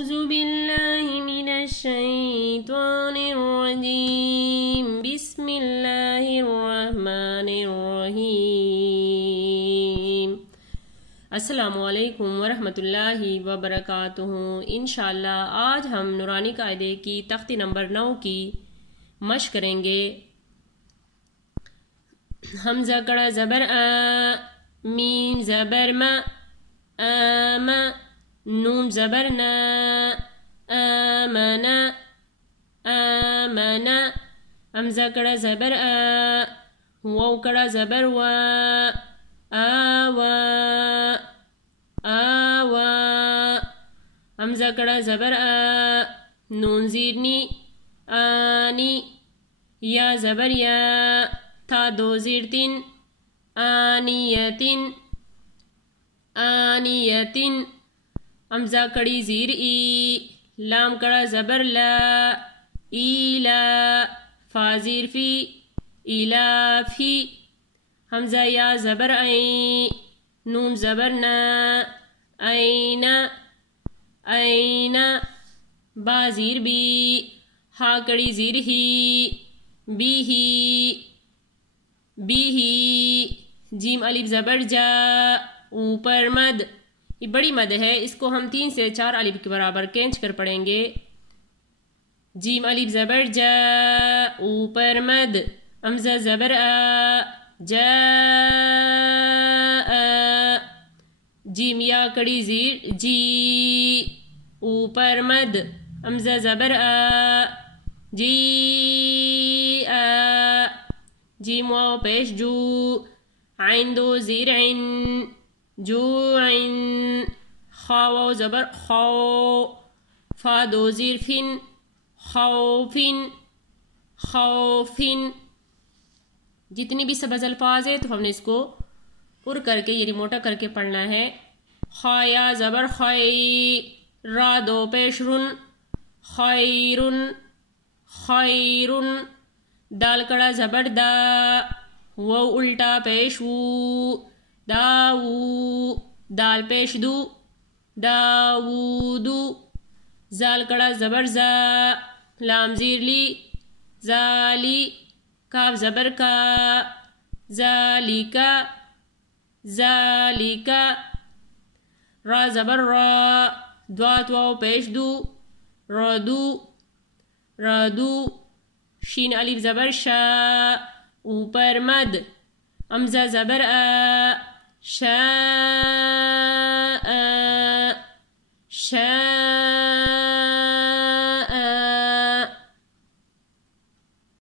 أعوذ بالله من الشيطان الرجيم بسم الله الرحمن الرحيم السلام علیکم ورحمۃ اللہ وبرکاتہ۔ انشاءاللہ آج ہم نورانی قاعدے کی تختی نمبر 9 کی مشق کریں گے۔ حمزہ کڑا زبر آ، میم زبر ما، آم، نون زبر نا، آمنا، آمنا، حمزہ کڑا زبر آ، واو کڑا زبر وا، آوا، آوا، حمزہ کڑا زبر آ، نون زیر نی، آنی، یا زبر یا، تھا دو زیر تین، آنیتن، آنیتن، حمزہ کڑی زیر ای، لام کڑا زبر لا، ایلا، فا زیر فی، ایلافی، حمزہ یا زبر عین، نون زبر نا، اینا، اینا، با زیر بی، ہا کڑی زیر ہی، بیہی، بیہی، جیم الف زبر جا، اوپر مد، یہ بڑی مد ہے، اس کو ہم 3 سے 4 الف کے برابر کھینچ کر پڑھیں گے۔ جیم الف زبر جا، اوپر مد، حمزہ زبر آ، جا، جیم یا کڑی زیر جی، اوپر مد، حمزہ زبر آ، جی، آ، جیم واو پیش جو، عین دو زیر عین، جو عین، خا واو زبر خو، فا دو زیر فن، خوفن، خوفن۔ جتنی بھی سبز الفاظ ہے تو ہم نے اس کو پر کر کے یعنی موٹا کر کے پڑھنا ہے۔ خا یا زبر خی، را دو پیش رن، خیرن، خیرن، دال کڑا زبر دا، وو الٹا پیش وو، داو، دال پیش دو، داودو، زال کڑا زبر زا، لام زیر لی، زالی، کاف زبر کا، ذالکا، ذالکا، را زبر را، دوات واو پیش دو، ردو، ردو، شین الف زبر شا، اوپر مد، حمزہ زبر آ، شاء، شاء،